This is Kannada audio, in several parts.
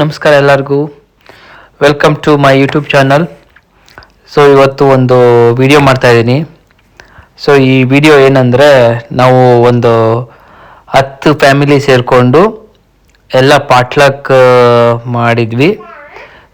ನಮಸ್ಕಾರ ಎಲ್ಲರಿಗೂ. Welcome to my YouTube channel. So ಇವತ್ತು ಒಂದು ವಿಡಿಯೋ ಮಾಡ್ತಾ ಇದ್ದೀನಿ. ಸೊ ಈ ವಿಡಿಯೋ ಏನಂದರೆ, ನಾವು ಒಂದು 10 ಫ್ಯಾಮಿಲಿ ಸೇರಿಕೊಂಡು ಎಲ್ಲ ಪಾಟ್ಲಕ್ ಮಾಡಿದ್ವಿ.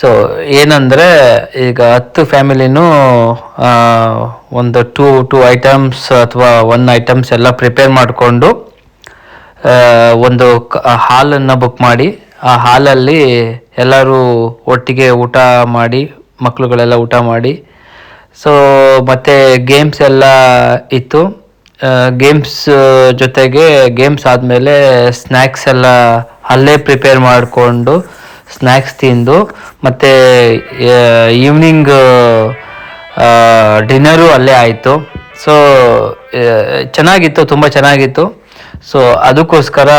ಸೊ ಏನಂದರೆ, ಈಗ 10 ಫ್ಯಾಮಿಲಿನೂ ಒಂದು ಟೂ ಐಟಮ್ಸ್ ಅಥವಾ 1 ಐಟಮ್ಸ್ ಎಲ್ಲ ಪ್ರಿಪೇರ್ ಮಾಡಿಕೊಂಡು ಒಂದು ಹಾಲನ್ನು ಬುಕ್ ಮಾಡಿ, ಆ ಹಾಲಲ್ಲಿ ಎಲ್ಲರೂ ಒಟ್ಟಿಗೆ ಊಟ ಮಾಡಿ, ಮಕ್ಕಳುಗಳೆಲ್ಲ ಊಟ ಮಾಡಿ. ಸೊ ಮತ್ತು ಗೇಮ್ಸ್ ಎಲ್ಲ ಇತ್ತು. ಗೇಮ್ಸ್ ಜೊತೆಗೆ ಗೇಮ್ಸ್ ಆದಮೇಲೆ ಸ್ನ್ಯಾಕ್ಸ್ ಎಲ್ಲ ಅಲ್ಲೇ ಪ್ರಿಪೇರ್ ಮಾಡಿಕೊಂಡು ಸ್ನ್ಯಾಕ್ಸ್ ತಿಂದು, ಮತ್ತು ಈವ್ನಿಂಗ್ ಡಿನ್ನರು ಅಲ್ಲೇ ಆಯಿತು. ಸೊ ಚೆನ್ನಾಗಿತ್ತು, ತುಂಬ ಚೆನ್ನಾಗಿತ್ತು. ಸೊ ಅದಕ್ಕೋಸ್ಕರ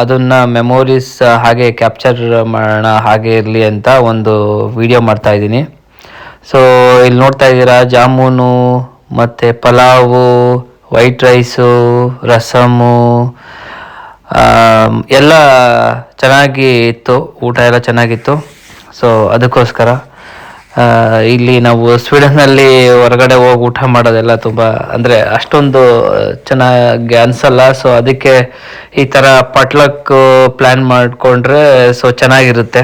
ಅದನ್ನು ಮೆಮೊರೀಸ್ ಹಾಗೆ ಕ್ಯಾಪ್ಚರ್ ಮಾಡೋಣ, ಹಾಗೆ ಇರಲಿ ಅಂತ ಒಂದು ವಿಡಿಯೋ ಮಾಡ್ತಾಯಿದ್ದೀನಿ. ಸೊ ಇಲ್ಲಿ ನೋಡ್ತಾ ಇದ್ದೀರಾ, ಜಾಮೂನು ಮತ್ತು ಪಲಾವು, ವೈಟ್ ರೈಸು, ರಸಮು ಎಲ್ಲ ಚೆನ್ನಾಗಿ ಇತ್ತು, ಊಟ ಎಲ್ಲ ಚೆನ್ನಾಗಿತ್ತು. ಸೊ ಅದಕ್ಕೋಸ್ಕರ ಇಲ್ಲಿ ನಾವು ಸ್ವೀಡನ್ನಲ್ಲಿ ಹೊರಗಡೆ ಹೋಗಿ ಊಟ ಮಾಡೋದೆಲ್ಲ ತುಂಬ ಅಂದರೆ ಅಷ್ಟೊಂದು ಚೆನ್ನಾಗಿ ಅನಿಸಲ್ಲ. ಸೊ ಅದಕ್ಕೆ ಈ ಥರ ಪಾಟ್ಲಕ್ ಪ್ಲ್ಯಾನ್ ಮಾಡಿಕೊಂಡ್ರೆ ಸೊ ಚೆನ್ನಾಗಿರುತ್ತೆ.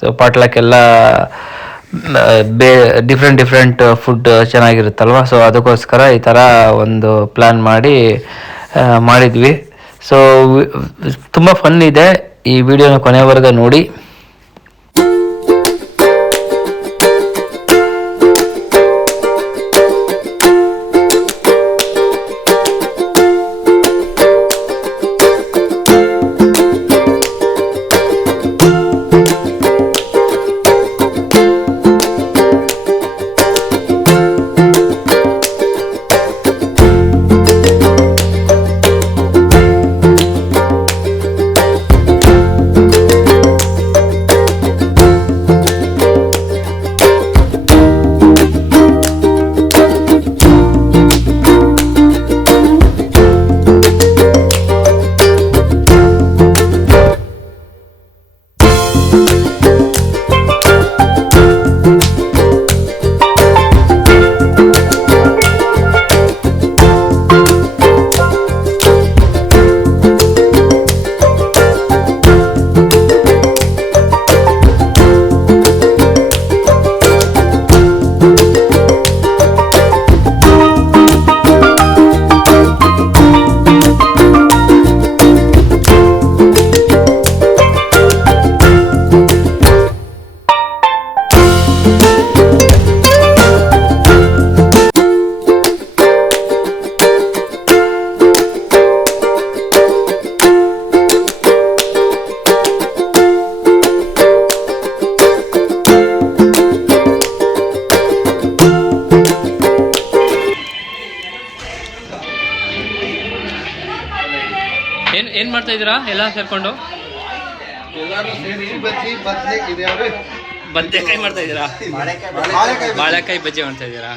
ಸೊ ಪಾಟ್ಲಕ್ ಎಲ್ಲ ಡಿಫ್ರೆಂಟ್ ಫುಡ್ ಚೆನ್ನಾಗಿರುತ್ತಲ್ವ. ಸೊ ಅದಕ್ಕೋಸ್ಕರ ಈ ಥರ ಒಂದು ಪ್ಲ್ಯಾನ್ ಮಾಡಿದ್ವಿ. ಸೊ ತುಂಬ ಫನ್ ಇದೆ. ಈ ವಿಡಿಯೋನ ಕೊನೆವರೆಗೂ ನೋಡಿ. ಏನು ಮಾಡ್ತಾ ಇದ್ದೀರಾ ಎಲ್ಲ ಸೇರ್ಕೊಂಡು? ಬದನೆಕಾಯಿ ಮಾಡ್ತಾ ಇದ್ದೀರಾ? ಬಾಳೆಕಾಯಿ ಬಜ್ಜಿ ಮಾಡ್ತಾ ಇದ್ದೀರಾ?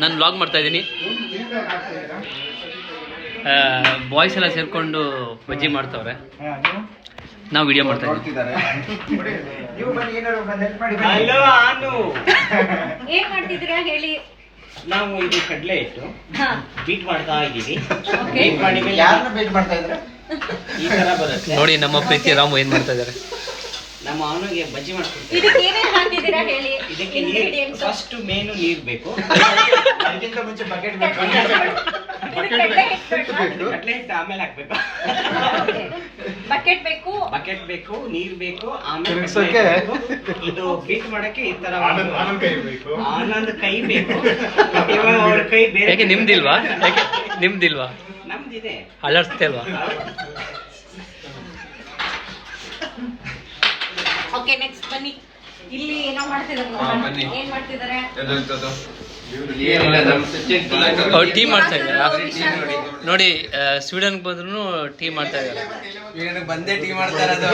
ನಾನು ವ್ಲಾಗ್ ಮಾಡ್ತಾ ಇದ್ದೀನಿ. ಬಾಯ್ಸ್ ಎಲ್ಲ ಸೇರ್ಕೊಂಡು ಬಜ್ಜಿ ಮಾಡ್ತವ್ರೆ, ನಾವು ವಿಡಿಯೋ ಮಾಡ್ತಾ ಇದ್ದೀವಿ. ಏನ್ ಮಾಡ್ತಿದ್ದೀರಾ ಹೇಳಿ? ನಾವು ಇದು ಕಡಲೆ ಇಟ್ಟು ಬೀಟ್ ಮಾಡ್ತಾ ಇದ್ದೀವಿ. ಈ ತರ ಬರುತ್ತೆ ನೋಡಿ. ನಮ್ಮ ಪ್ರೀತಿ ರಾಮು ಏನ್ ಮಾಡ್ತಾ ಇದ್ದಾರೆ? ನಮ್ಮ ಅವನಿಗೆ ಬಜ್ಜಿ ಮಾಡ್ಕೊಡ್ತೀವಿ. ಇದಕ್ಕೆ ಏನೇನ್ ಹಾಕಿದ್ದೀರಾ ಹೇಳಿ? ಇದಕ್ಕೆ ನೀರು, ಫಸ್ಟ್ ಮೇನು ನೀರು ಬೇಕು. ಅದಕ್ಕಿಂತ ಮುಂಚೆ ಬಕೆಟ್ ಬೇಕು. ಕಡಲೆ ಹಿಟ್ಟು ಆಮೇಲೆ ಹಾಕ್ಬೇಕು. ಬಕೆಟ್ ಬೇಕು, ನೀರ್ ಬೇಕು, ಆಮೇಲೆ ಇದು ಬೀಟ್ ಮಾಡಕ್ಕೆ ಈ ತರ ಆನಂದ್ ಕೈ ಬೇಕು. ಇವಾಗ ಅವ್ರ ಕೈ ಬೇರೆ. ಯಾಕೆ ನಿಮ್ದಿಲ್ವಾ? ನಮ್ದಿದೆ, ಅಲರ್ಸ್ತೆ ಅಲ್ವಾ? ಓಕೆ ನೆಕ್ಸ್ಟ್ ಬನ್ನಿ. ಇಲ್ಲಿ ಏನೋ ಮಾಡ್ತಿದ್ದಾರೆ. ಏನ್ ಮಾಡ್ತಿದ್ದಾರೆ? ಟೀ ಮಾಡ್ತಾ ಇದ್ದಾರಾ ನೋಡಿ? ಸ್ವೀಡನ್ಗೆ ಬಂದ್ರು ಟೀ ಮಾಡ್ತಾ ಇದ್ದಾರೆ. ಬಂದೇ ಟೀ ಮಾಡ್ತಾ ಇರೋದು.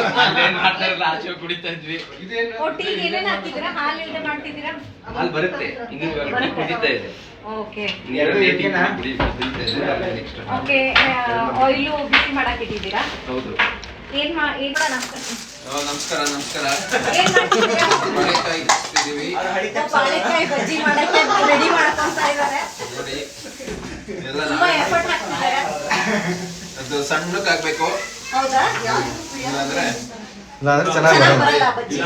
ಆಚೆ ಕುಡಿತಾ ಇದ್ವಿ. ಟೀಗೆ ಏನೇನ್ ಹಾಕಿದ್ದೀರಾ? ಹಾಲಿಂದ ಮಾಡ್ತಿದ್ದೀರಾ? ಹಾಲು ಬರುತ್ತೆ, ಇನ್ನು ಕುಡಿತಾ ಇದೆ. Okay okay. ಆಯಿಲು ಬಿಸಿ ಮಾಡಕ್ ಇಟ್ಟಿದ್ದೀರಾ? ಹೌದು. ಏನ್ ಮಾಡೋಣ? ನಮಸ್ಕಾರ ನಮಸ್ಕಾರ. ಏನ್ ಮಾಡ್ತಿದ್ದೀರಾ? ಬಾಳೆಕಾಯಿ ಇಟ್ಟಿದ್ದೀವಿ ಬಾಳೆಕಾಯಿ ಬಜ್ಜಿ ಮಾಡಕ್ಕೆ ರೆಡಿ ಮಾಡ್ಕೊಂತ ಇದ್ದಾರೆ. ನೋಡಿ. ಎಲ್ಲ ತುಂಬಾ ಎಫರ್ಟ್ ಹಾಕ್ತಿದ್ದಾರೆ. ಅದು ಸಣ್ಣಕ್ಕಾಗ್ಬೇಕು. ಹೌದಾ? ಇಲ್ಲಾಂದ್ರೆ ಚೆನ್ನಾಗ್ ಬರಲ್ಲ ಬಜ್ಜಿ.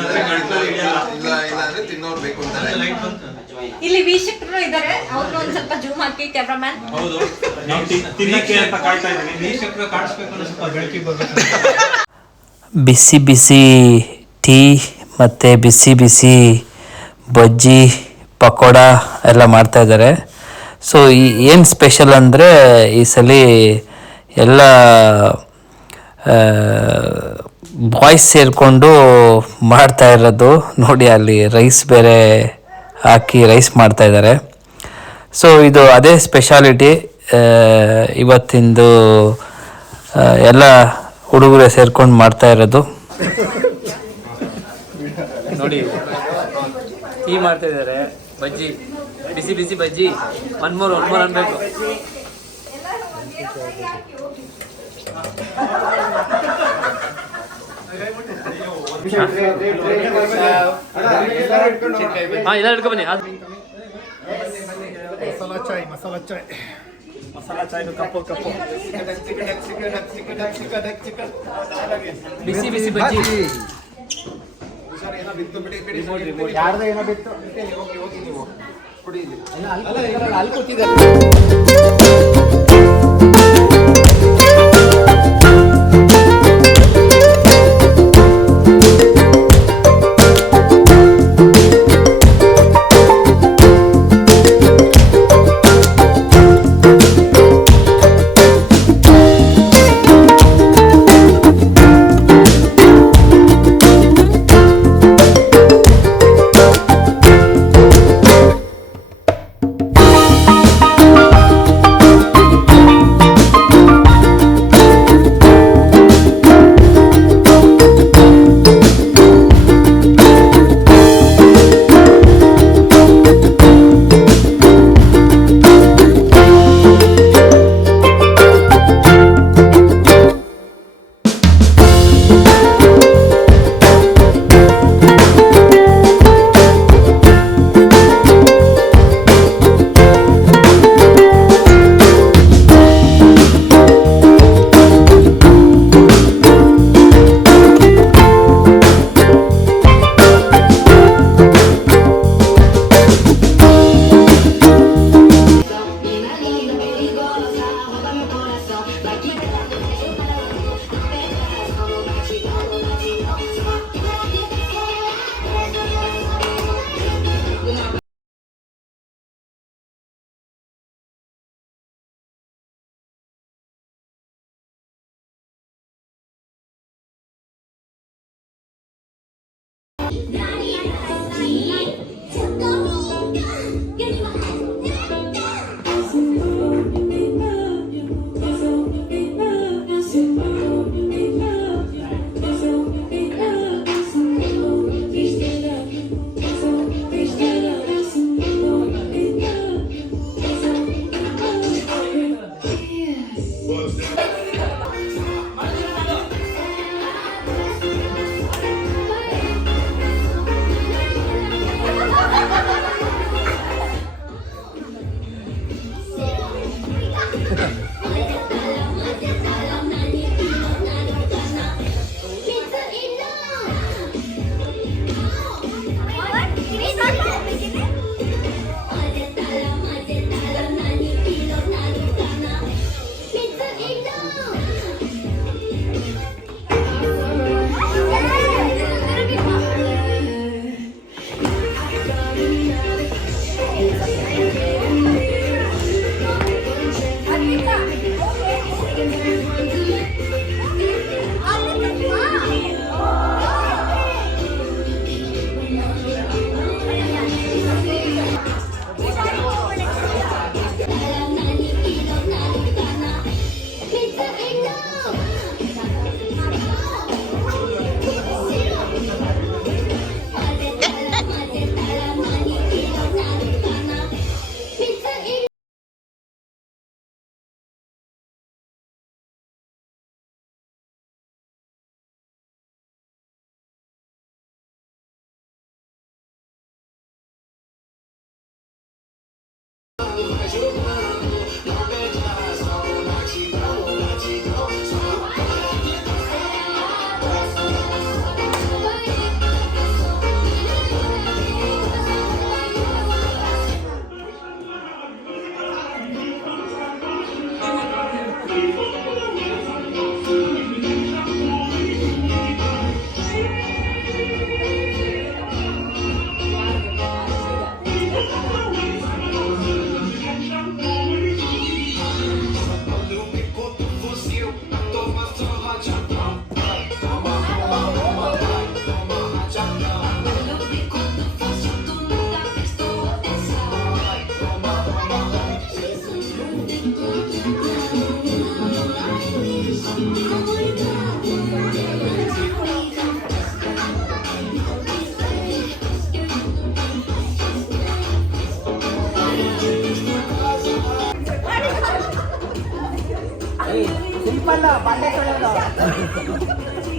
ಇಲ್ಲ ಅಂದ್ರೆ ತಿನ್ನೋರು ಬೇಕು ಅಂತಾರೆ. ಇಲ್ಲಿ ವೀಕ್ಷಕರು ಇದ್ದಾರೆ, ಅವ್ರನ್ನ ಒಂದ್ ಸ್ವಲ್ಪ ಜೂಮ್ ಹಾಕಿ ಕ್ಯಾಮ್ರಾಮನ್. ಹೌದು, ನಾವು ತಿನ್ನಕ್ಕೆ ಅಂತ ಕಾಯ್ತಾ ಇದ್ದೀವಿ. ವೀಕ್ಷಕರು ಕಾಣಿಸ್ಬೇಕು ಅನ್ನೋ ಸ್ವಲ್ಪ ಬೆಳಕಿಗೆ ಬರ್ಬೇಕು. ಬಿಸಿ ಬಿಸಿ ಟೀ ಮತ್ತು ಬಿಸಿ ಬಿಸಿ ಬಜ್ಜಿ ಪಕೋಡ ಎಲ್ಲ ಮಾಡ್ತಾಯಿದ್ದಾರೆ. ಸೊ ಏನು ಸ್ಪೆಷಲ್ ಅಂದರೆ ಈ ಸಲ ಎಲ್ಲ ಬಾಯ್ಸ್ ಸೇರಿಕೊಂಡು ಮಾಡ್ತಾ ಇರೋದು ನೋಡಿ. ಅಲ್ಲಿ ರೈಸ್ ಬೇರೆ ಹಾಕಿ ರೈಸ್ ಮಾಡ್ತಾಯಿದ್ದಾರೆ. ಸೊ ಇದು ಅದೇ ಸ್ಪೆಷಾಲಿಟಿ ಇವತ್ತಿಂದು. ಎಲ್ಲ ಹುಡುಗರೇ ಸೇರ್ಕೊಂಡು ಮಾಡ್ತಾ ಇರೋದು ನೋಡಿ. ಟೀ ಮಾಡ್ತಾ ಇದ್ದಾರೆ, ಬಜ್ಜಿ ಬಿಸಿ ಬಿಸಿ ಬಜ್ಜಿ. ಒನ್ ಮೋರ್ ಅನ್ಬೇಕು. ಹಾ, ಎಲ್ಲ ಹಿಡ್ಕೊ ಬನ್ನಿ. ಮಸಾಲಾ ಚಾಯ್ ಕಪ್ಪು ಬಿಸಿ ಬಿಸಿ ಬಜ್ಜಿ.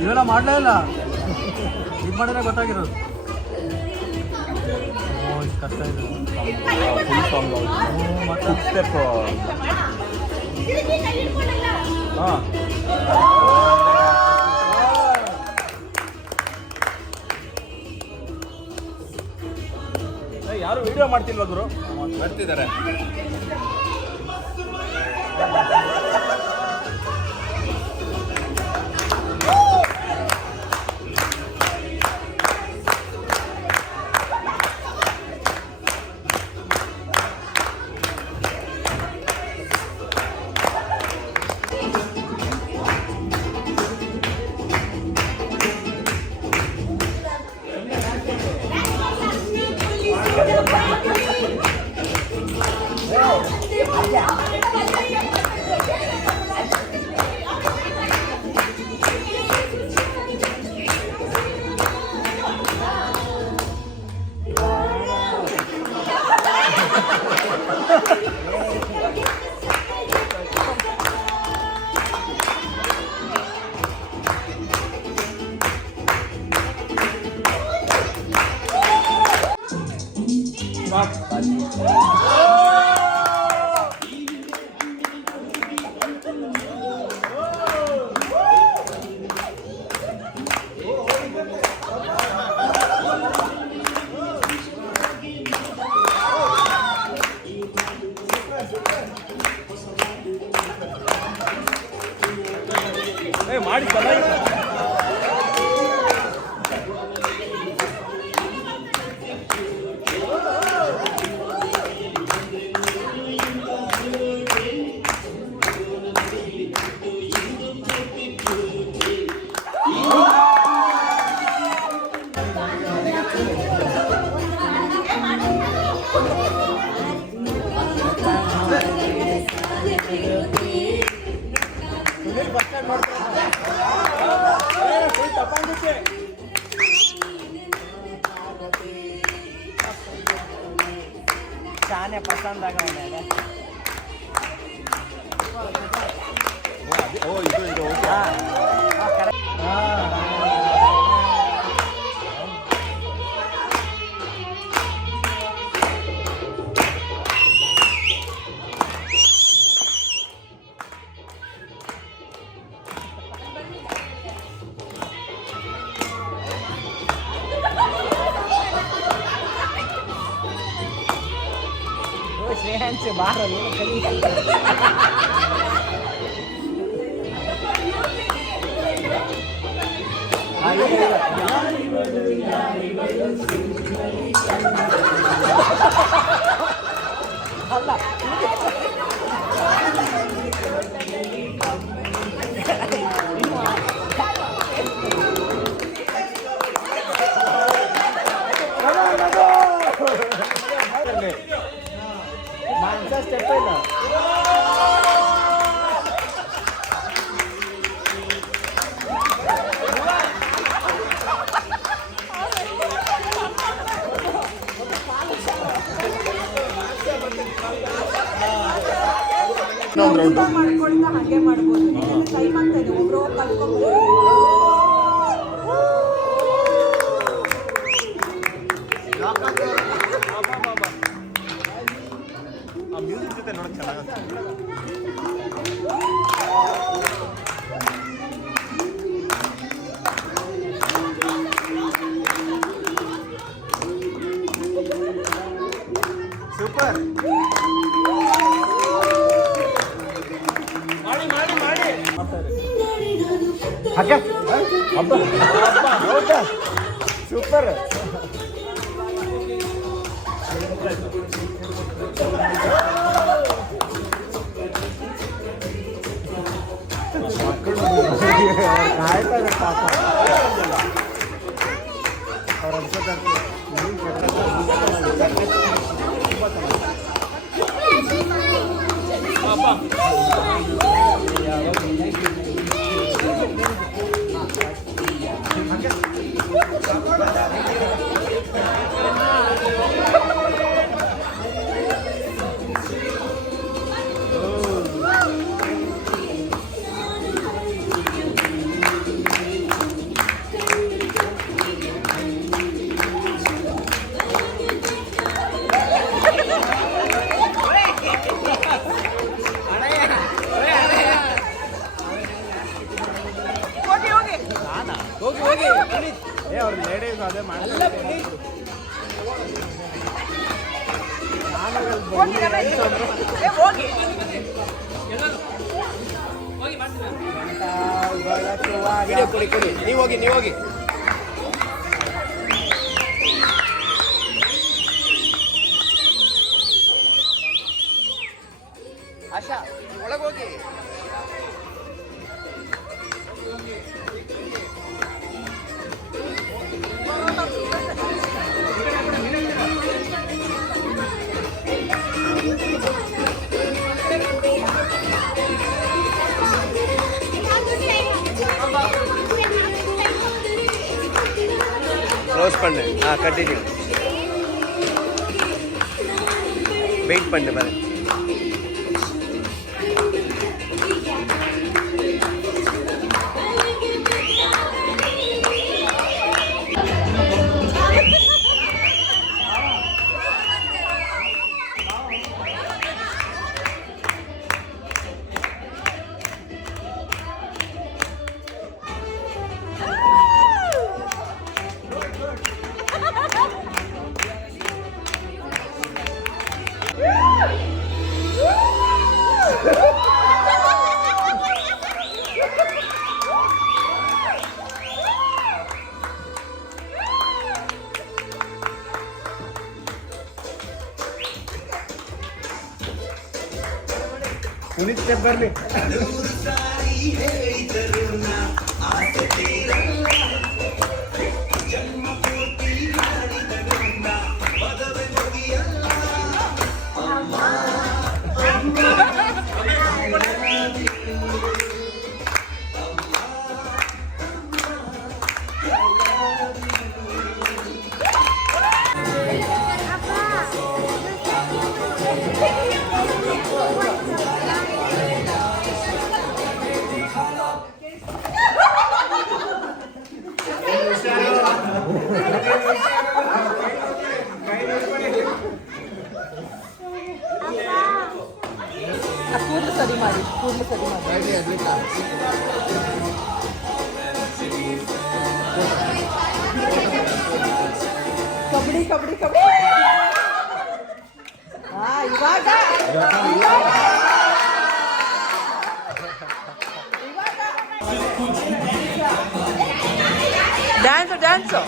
ಇವೆಲ್ಲ ಮಾಡಲೇ ಇಲ್ಲ, ಇದು ಮಾಡಿದ್ರೆ ಗೊತ್ತಾಗಿರೋದು. ಓ ಇಷ್ಟು ಕಷ್ಟ ಇದೆ. ಮತ್ತೆ ಸ್ಟೆಪ್ ಹಾಂ ಯಾರು ವಿಡಿಯೋ ಮಾಡ್ತಿಲ್ವಾ ಗುರು? ಬರ್ತಿದ್ದಾರೆ. ಮಾಡಿ ಚೆನ್ನಾಗಿದೆ. चाने पसंद आगा उन्हें ಓ ಇದು श्रेयांचे बाहर माणसा स्टेप पहिला ಮಾಡ್ಕೊಳ್ತಾ ಹಾಗೆ ಮಾಡ್ಬೋದು. ಟೈಮ್ ಅಂತ ಇದೆ, ಒಬ್ರು ಕಲ್ತ್ಕೊಬೋದು. ಆ ಮ್ಯೂಸಿಕ್ ಜೊತೆ ನೋಡಕ್ ಚೆನ್ನಾಗುತ್ತೆ. ಸೂಪರ್ ಮಾಡಿ ಮಾಡಿ ಮಾಡಿ ಹಾಗೆ ಹೌದಾ ಸೂಪರ್ ಕಾಯ್ತಾರೆ ಪಾಪ ಅವ್ರ ಅನ್ಕೋತಾರೆ ನೀವು ಹೋಗಿ ಆಶಾ ಒಳಗೋಗಿ க்ளோஸ் பண்ணு. கண்டினியூ. வெயிட் பண்ணு பாரு. ಬರ್ಲಿ. ಕೂದಲು ಸರಿ ಮಾಡಿ ಕಬಡ್ಡಿ ಇವಾಗ ಡ್ಯಾನ್ಸು